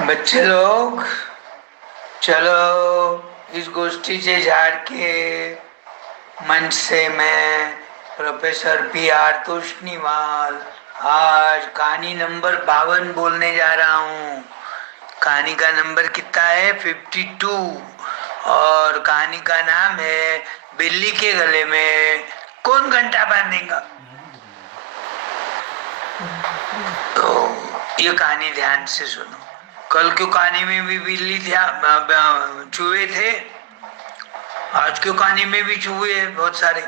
बच्चे लोग चलो इस गोष्ठी से झाड़ के मंच से मैं प्रोफेसर PR तोष्णीवाल आज कहानी नंबर 52 बोलने जा रहा हूँ। कहानी का नंबर कितना है? 52। और कहानी का नाम है बिल्ली के गले में कौन घंटा बांधेगा। तो ये कहानी ध्यान से सुनो। कल की कहानी में भी बिल्ली चूहे थे, आज की कहानी में भी चूहे हैं बहुत सारे।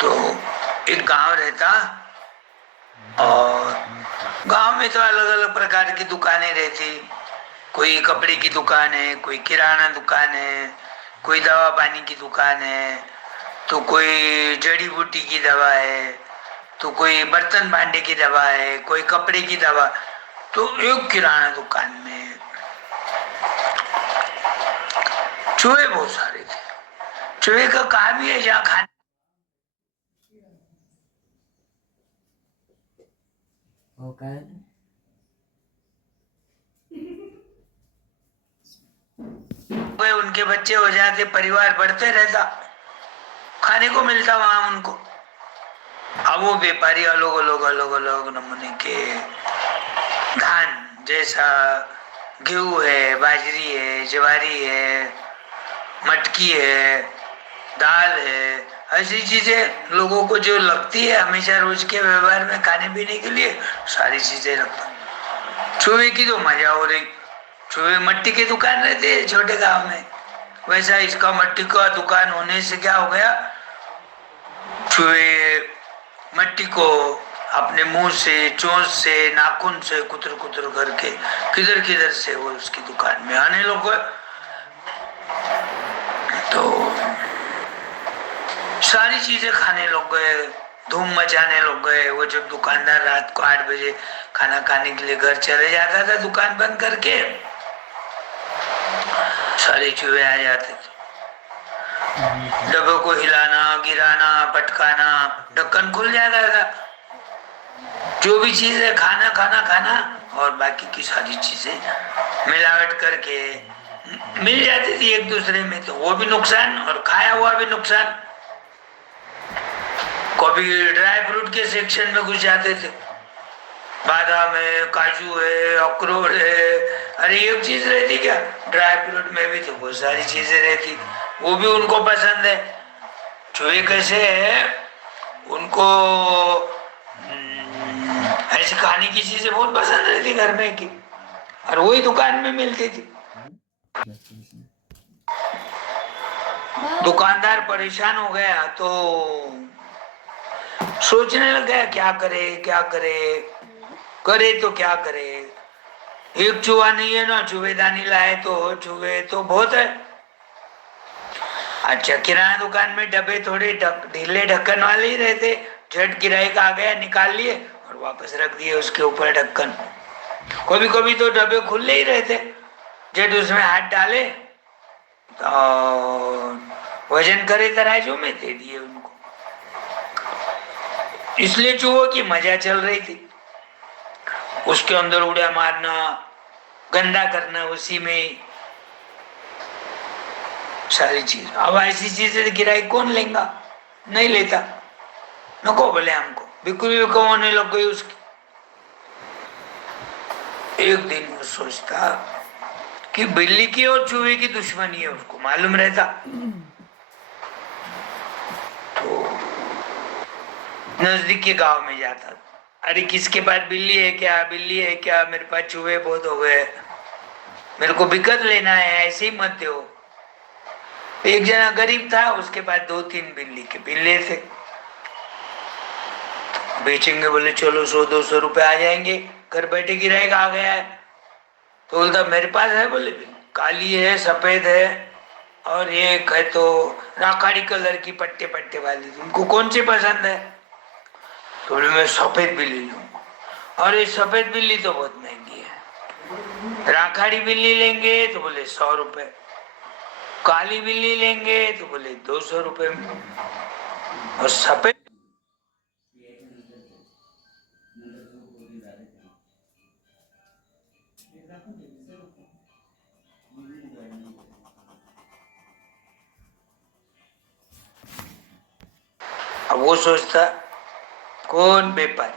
तो एक गांव रहता और गांव में तो अलग अलग प्रकार की दुकानें रहती। कोई कपड़े की दुकान है, कोई किराना दुकान है, कोई दवा पानी की दुकान है, तो कोई जड़ी बूटी की दवा है, तो कोई बर्तन भांडे की दवा है, कोई कपड़े की दवा। तो एक किराना दुकान में चूहे बहुत सारे थे। चूहे का काम ही है जहाँ खाने उनके बच्चे हो जाते, परिवार बढ़ते रहता, खाने को मिलता वहां उनको। अब वो व्यापारी अलग अलग नमूने के धान जैसा गेहूं है, बाजरी है, ज्वारी है, मटकी है, दाल है, ऐसी चीजें लोगों को जो लगती है हमेशा रोज के व्यवहार में खाने पीने के लिए, सारी चीजें रखता। चूहे की तो मजा हो रही। चूहे मट्टी की दुकान रहती है छोटे गांव में, वैसा इसका मट्टी का दुकान होने से क्या हो गया, चूहे मट्टी को अपने मुंह से, चोंच से, नाखून से कुतर कुतर करके किधर किधर से वो उसकी दुकान में आने लग गए। तो सारी चीजें खाने लग गए, धूम मचाने लग गए। वो जब दुकानदार रात को 8 बजे खाना खाने के लिए घर चले जाता था दुकान बंद करके, सारे चूहे आ जाते थे। डब्बों को हिलाना, गिराना, पटकाना, ढक्कन खुल जाता था। जो भी चीज है खाना खाना खाना, और बाकी की सारी चीजें मिलावट करके मिल जाती थी एक दूसरे में, तो वो भी नुकसान और खाया हुआ भी नुकसान। कभी ड्राई फ्रूट के सेक्शन में घुस जाते थे, बादाम है, काजू है, अखरोट है। अरे एक चीज रहती क्या, ड्राई फ्रूट में भी तो बहुत सारी चीजें रहती, वो भी उनको पसंद है। चूहे कैसे है, उनको ऐसी खाने की चीजें बहुत पसंद रहती घर में की, और वही दुकान में मिलती थी। दुकानदार परेशान हो गया तो सोचने लग गया क्या करे क्या करे, करे तो क्या करे। एक चूहा नहीं है ना, चूहेदानी लाए तो चूहे तो बहुत है। अच्छा, किराना दुकान में डब्बे थोड़े ढीले ढक्कन वाले ही रहते, झट गिराई आ गया निकाल लिए और वापस रख दिए उसके ऊपर ढक्कन। कभी कभी तो डब्बे खुले ही रहते, झट उसमें हाथ डाले तो वजन करे तराजू में दे दिए उनको। इसलिए चूहों की मजा चल रही थी, उसके अंदर उड़ा मारना, गंदा करना, उसी में सारी चीज। अब ऐसी चीजें गिराई कौन लेगा, नहीं लेता, नको बोले हमको, बिक्री होने लग गई उसकी। एक दिन वो सोचता कि बिल्ली की और चूहे की दुश्मनी है, उसको मालूम रहता। तो नजदीक के गांव में जाता, अरे किसके पास बिल्ली है क्या, बिल्ली है क्या, मेरे पास चूहे बहुत हो गए, मेरे को बिकट लेना है, ऐसे ही मत दो। एक जना गरीब था, उसके पास 2-3 बिल्ली के पिल्ले थे। बेचेंगे बोले चलो 100-200 रुपए आ जाएंगे, घर बैठे गिराएगा आ गया है। तो बोलता मेरे पास है, बोले काली है, सफेद है, और एक है तो राखाड़ी कलर की पट्टे पट्टे वाली, तुमको कौन सी पसंद है। तो बोले मैं सफेद बिल्ली लूंगा। और ये सफेद बिल्ली तो बहुत महंगी है। राखाड़ी बिल्ली लेंगे तो बोले 100 रुपए, काली बिल्ली लेंगे तो बोले 200 रुपए में, और सफेद वो सोचता कौन व्यापारी,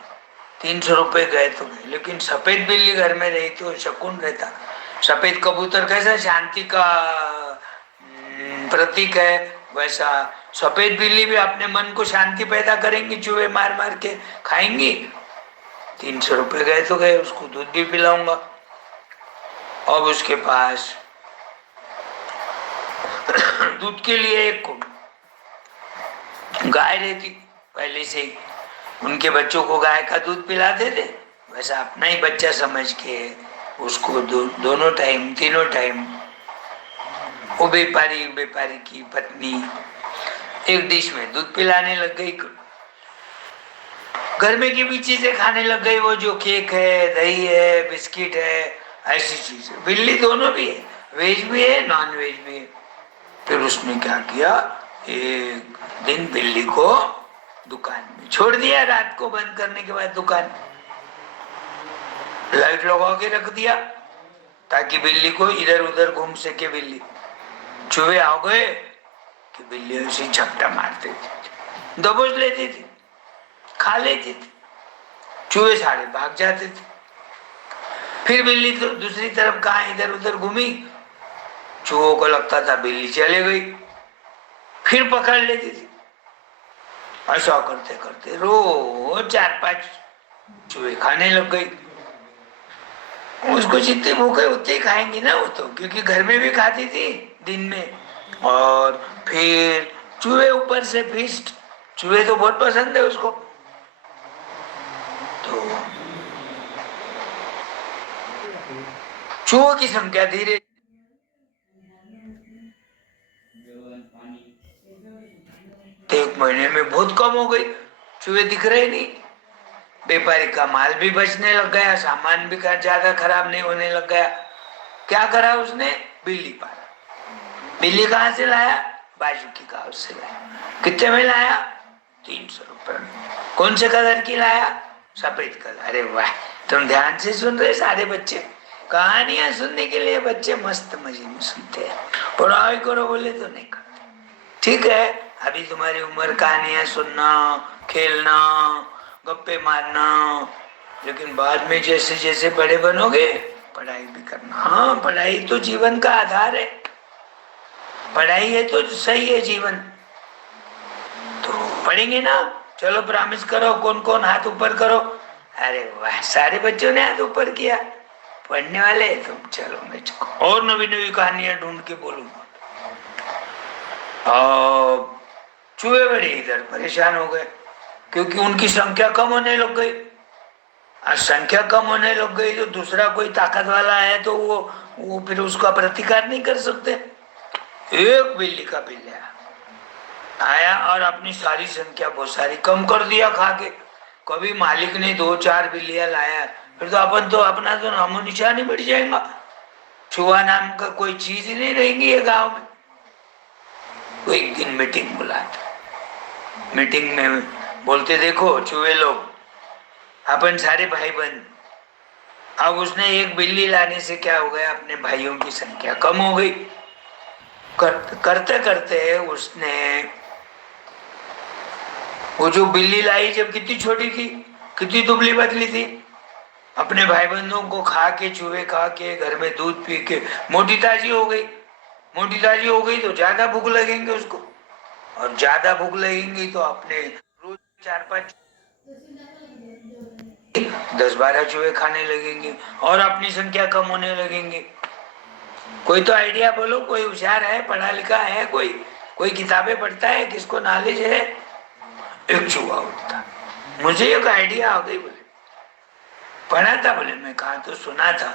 300 रुपए गए तो गए, लेकिन सफेद बिल्ली घर में रही तो सुकून रहता। सफेद कबूतर कैसा शांति का प्रतीक है, वैसा सफेद बिल्ली भी अपने मन को शांति पैदा करेंगी, चूहे मार मार के खाएंगी। 300 रुपए गए तो गए, उसको दूध भी पिलाऊंगा। अब उसके पास दूध के लिए एक गाय रहती पहले से ही, उनके बच्चों को गाय का दूध पिलाते थे, वैसा अपना ही बच्चा समझ के उसको दोनों टाइम तीनों टाइम वो व्यापारी की पत्नी एक डिश में दूध पिलाने लग गई। घर में की भी चीजें खाने लग गई, वो जो केक है, दही है, बिस्किट है, ऐसी चीजें। बिल्ली दोनों भी है, वेज भी है, नॉन वेज भी है। फिर उसने क्या किया, एक दिन बिल्ली को दुकान में छोड़ दिया, रात को बंद करने के बाद दुकान लाइट लगा के रख दिया ताकि बिल्ली को इधर उधर घूम सके। बिल्ली चूहे आ गए कि बिल्ली उसे झपटा मारते थे, दबोच लेती थी, खा लेती थी, चूहे सारे भाग जाते थे। फिर बिल्ली तो दूसरी तरफ कहा इधर उधर घूमी, चूहों को लगता था बिल्ली चले गई, फिर पकड़ लेती थी। ऐसा करते करते रोज 4-5 चूहे खाने लग गई। उसको जितनी भूख है उतनी खाएंगी ना वो तो, क्योंकि घर में भी खाती थी दिन में, और फिर चूहे ऊपर से फिस्ट, चूहे तो बहुत पसंद है उसको। तो चूहों की संख्या धीरे एक महीने में बहुत कम हो गई, चूहे दिख रहे नहीं। व्यापारी का माल भी बचने लग गया, सामान भी ज्यादा खराब नहीं होने लग गया। क्या करा उसने, बिल्ली पाला। बिल्ली कहाँ से लाया, बाजू की गांव से लाया। कितने में लाया, 300 रुपए में। कौन से कलर की लाया, सफेद कलर। अरे वाह, तुम ध्यान से सुन रहे सारे बच्चे, कहानियां सुनने के लिए बच्चे मस्त मजे में सुनते हैं। पढ़ाई करो बोले तो नहीं करते। ठीक है, अभी तुम्हारी उम्र कहानियां सुनना, खेलना, गप्पे मारना, लेकिन बाद में जैसे जैसे बड़े बनोगे पढ़ाई भी करना। हाँ, पढ़ाई तो जीवन का आधार है, पढ़ाई है तो सही है जीवन। तो पढ़ेंगे ना, चलो प्रॉमिस करो, कौन कौन हाथ ऊपर करो। अरे वाह, सारे बच्चों ने हाथ ऊपर किया, पढ़ने वाले तुम। चलो मैं और नवी नवी कहानियां ढूंढ के बोलूंगा। चूहे बड़े इधर परेशान हो गए क्योंकि उनकी संख्या कम होने लग गई। संख्या कम होने लग गई तो दूसरा कोई ताकत वाला है तो वो फिर उसका प्रतिकार नहीं कर सकते। एक बिल्ली का बिल्ला आया और अपनी सारी संख्या बहुत सारी कम कर दिया खा के। कभी मालिक ने 2-4 बिल्लियां लाया, फिर तो अपना तो नामो निशान ही मिट जाएगा, चूहा नाम का कोई चीज ही नहीं रहेंगी ये गांव में। वो एक दिन मीटिंग बुलाता, मीटिंग में बोलते देखो चूहे लोग, अपन सारे भाई बहन। अब उसने एक बिल्ली लाने से क्या हो गया, अपने भाइयों की संख्या कम हो गई। करते करते उसने वो जो बिल्ली लाई जब कितनी छोटी थी, कितनी दुबली पतली थी, अपने भाई बंधुओं को खा के, चूहे खा के, घर में दूध पी के मोटी ताजी हो गई। मोटी ताजी हो गई तो ज्यादा भूख लगेंगे उसको, और ज्यादा भूख लगेंगी तो अपने रोज 4-5 10-12 चूहे खाने लगेंगे और अपनी संख्या कम होने लगेंगे। कोई तो आइडिया बोलो, कोई होशियार है, पढ़ा लिखा है, कोई किताबें पढ़ता है, किसको नॉलेज है। एक चूहा उठता, मुझे एक आइडिया आ गई। बोले पढ़ा था, बोले मैं कहा तो सुना था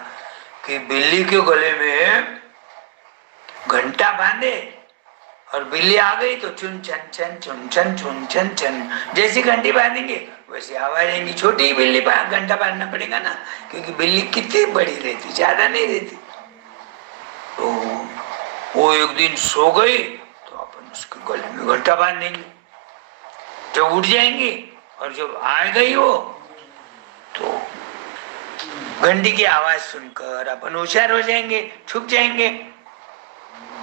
कि बिल्ली के गले में घंटा बांधे और बिल्ली आ गई तो चुन चन चन चुन चन चुन चन चन, जैसी घंटी बांधेंगे वैसी आवाज आएंगी। छोटी बिल्ली घंटा बांधना पड़ेगा ना, क्योंकि बिल्ली कितनी बड़ी रहती, ज्यादा नहीं रहती। तो वो एक दिन सो गई तो अपन उसके गले में घंटा बांध देंगे, जब उठ जाएंगे और जब आ गई वो तो घंटी की आवाज सुनकर अपन होशियार हो जाएंगे, छुप जाएंगे।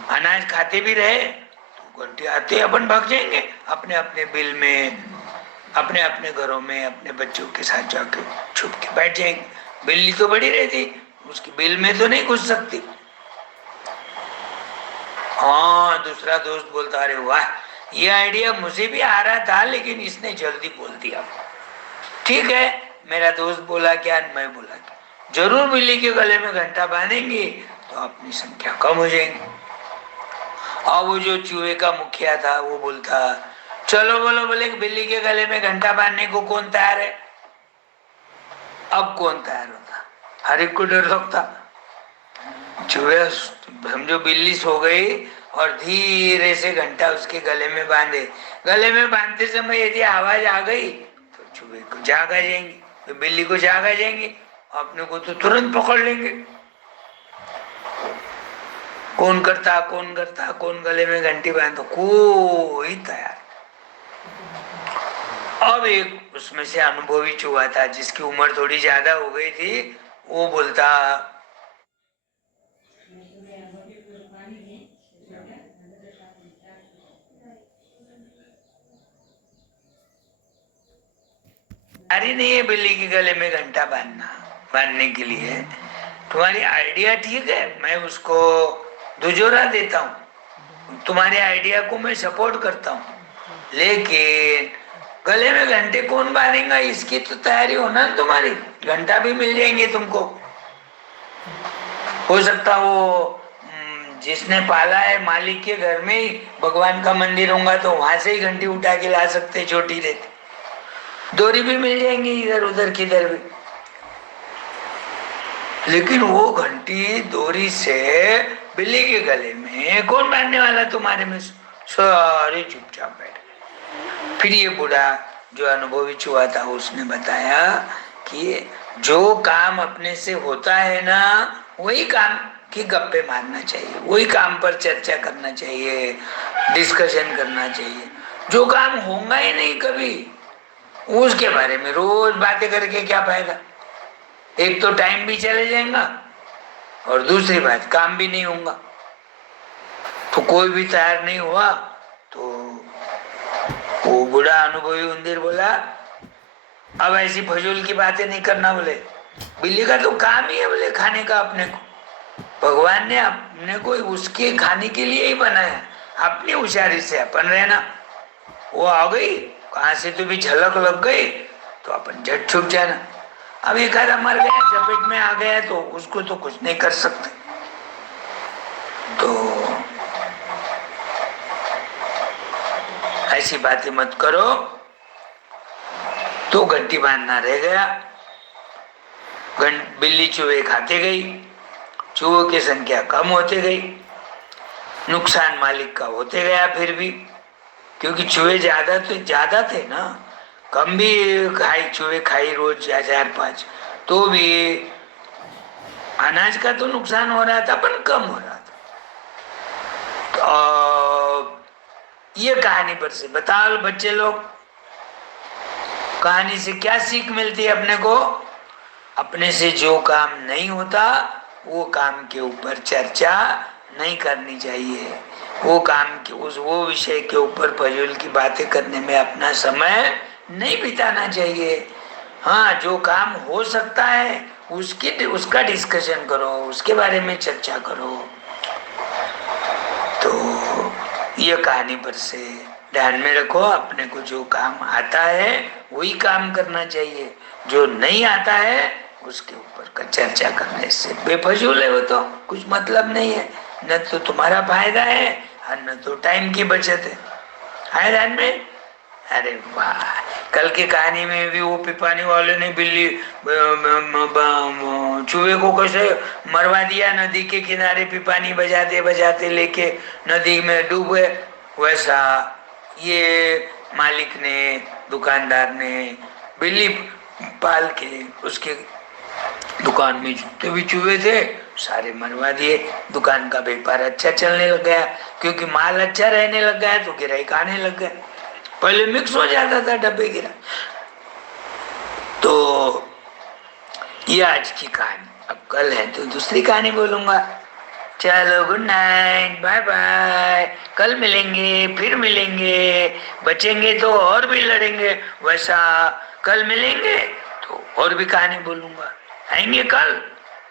अनाज खाते भी रहे तो घंटे आते अपन भाग जाएंगे अपने अपने बिल में, अपने अपने घरों में अपने बच्चों के साथ जाके छुप के बैठ जाएंगे। बिल्ली तो बड़ी रहती, उसकी बिल में तो नहीं घुस सकती। हाँ, दूसरा दोस्त बोलता, अरे वाह, ये आइडिया मुझे भी आ रहा था लेकिन इसने जल्दी बोल दिया। ठीक है, मेरा दोस्त बोला क्या, मैं बोला क्या, जरूर बिल्ली के गले में घंटा बांधेंगे तो अपनी संख्या कम हो जाएगी। और वो जो चूहे का मुखिया था वो बोलता, चलो बोलो, बोले बिल्ली के गले में घंटा बांधने को कौन तैयार है। अब कौन तैयार होता, हर एक को डर लगता। चूहे समझो बिल्ली सो गई और धीरे से घंटा उसके गले में बांधे, गले में बांधते समय यदि आवाज आ गई तो चूहे को जाग आ जाएंगे, तो बिल्ली को जाग आ जाएंगे, अपने को तो तुरंत पकड़ लेंगे। कौन करता कौन गले में घंटी बांधता, कोई तैयार। अब एक उसमें से अनुभवी चूहा था जिसकी उम्र थोड़ी ज्यादा हो गई थी, वो बोलता, अरे नहीं है बिल्ली के गले में घंटा बांधने के लिए, तुम्हारी आइडिया ठीक है, मैं उसको दुजोरा देता हूँ, तुम्हारे आइडिया को मैं सपोर्ट करता हूँ, लेकिन गले में घंटे कौन बांधेगा इसकी तो तैयारी होना ना तुम्हारी। घंटा भी मिल जाएंगे तुमको, हो सकता वो जिसने पाला है मालिक के घर में ही भगवान का मंदिर होगा तो वहां से ही घंटी उठा के ला सकते, छोटी रहती, डोरी भी मिल जाएंगी इधर उधर किधर भी, लेकिन वो घंटी डोरी से बिल्ली के गले में कौन बांधने वाला तुम्हारे में। सारे चुपचाप बैठ गए। फिर ये बूढ़ा जो अनुभवी चूहा था उसने बताया कि जो काम अपने से होता है ना वही काम की गप्पे मारना चाहिए, वही काम पर चर्चा करना चाहिए, डिस्कशन करना चाहिए। जो काम होगा ही नहीं कभी उसके बारे में रोज बातें करके क्या फायदा। एक तो टाइम भी चले जाएगा और दूसरी बात काम भी नहीं होगा। तो कोई भी तैयार नहीं हुआ तो वो बूढ़ा अनुभवी उंदीर बोला, अब ऐसी फजूल की बातें नहीं करना, बोले बिल्ली का तो काम ही है बोले खाने का, अपने को भगवान ने अपने को उसके खाने के लिए ही बनाया, अपनी होशियारी से अपन रहना। वो आ गई कहां से तो भी झलक लग गई तो अपन झट छुप जाना। अब एक आधा मर गया, चपेट में आ गया तो उसको तो कुछ नहीं कर सकते। तो ऐसी बातें मत करो। तो घंटी बांधना रह गया, बिल्ली चूहे खाते गई, चूहों की संख्या कम होते गई, नुकसान मालिक का होते गया फिर भी, क्योंकि चूहे ज्यादा थे ना, कम भी चूहे खाई रोज 4-5, तो भी अनाज का तो नुकसान हो रहा था पर कम हो रहा था। तो ये कहानी पर से बताओ बच्चे लोग, कहानी से क्या सीख मिलती है अपने को। अपने से जो काम नहीं होता वो काम के ऊपर चर्चा नहीं करनी चाहिए, वो काम के वो विषय के ऊपर फजूल की बातें करने में अपना समय नहीं बिताना चाहिए। हाँ, जो काम हो सकता है उसका डिस्कशन करो, उसके बारे में चर्चा करो। तो ये कहानी पर से ध्यान में रखो, अपने को जो काम आता है वही काम करना चाहिए, जो नहीं आता है उसके ऊपर चर्चा करने से बेफजूल है, वो तो कुछ मतलब नहीं है, न तो तुम्हारा फायदा है और न तो टाइम की बचत है ध्यान में। अरे वाह, कल की कहानी में भी वो पिपानी वाले ने बिल्ली चूहे को कैसे मरवा दिया, नदी के किनारे पिपानी बजाते बजाते लेके नदी में डूब गए, वैसा ये मालिक ने दुकानदार ने बिल्ली पाल के उसके दुकान में जितने भी चूहे थे सारे मरवा दिए। दुकान का व्यापार अच्छा चलने लग गया, क्योंकि माल अच्छा रहने लग गया तो गिराईक आने लग गए। पहले मिक्स हो जाता था डब्बे गिरा। तो ये आज की कहानी, अब कल है तो दूसरी कहानी बोलूंगा। चलो गुड नाइट, बाय बाय। कल मिलेंगे, फिर मिलेंगे, बचेंगे तो और भी लड़ेंगे वैसा। कल मिलेंगे तो और भी कहानी बोलूंगा। आएंगे कल?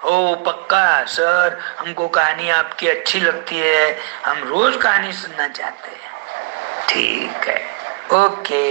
ओ पक्का सर, हमको कहानी आपकी अच्छी लगती है, हम रोज कहानी सुनना चाहते हैं। ठीक है, ओके।